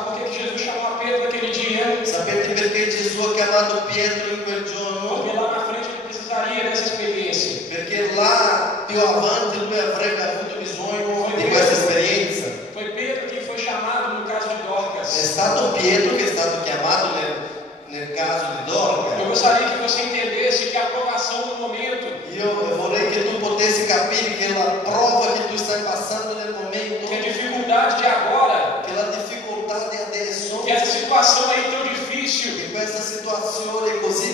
Sabe por que Jesus chamou a Pedro naquele dia? Sapete perché Gesù ha chiamato Pietro in quel giorno? Porque lá na frente ele precisaria dessa experiência. Perché là più avanti lui avrebbe avuto bisogno di questa esperienza. Foi Pedro quem foi chamado no caso de Dorcas. È stato Pietro che è stato chiamato nel caso di Dorca. Eu gostaria que você entendesse que a aprovação do momento, Io vorrei che tu potessi capire che la prova che tu stai passando nel momento, que a dificuldade de agora, che la difficoltà di adesso, que essa situação aí tão difícil, che questa situazione così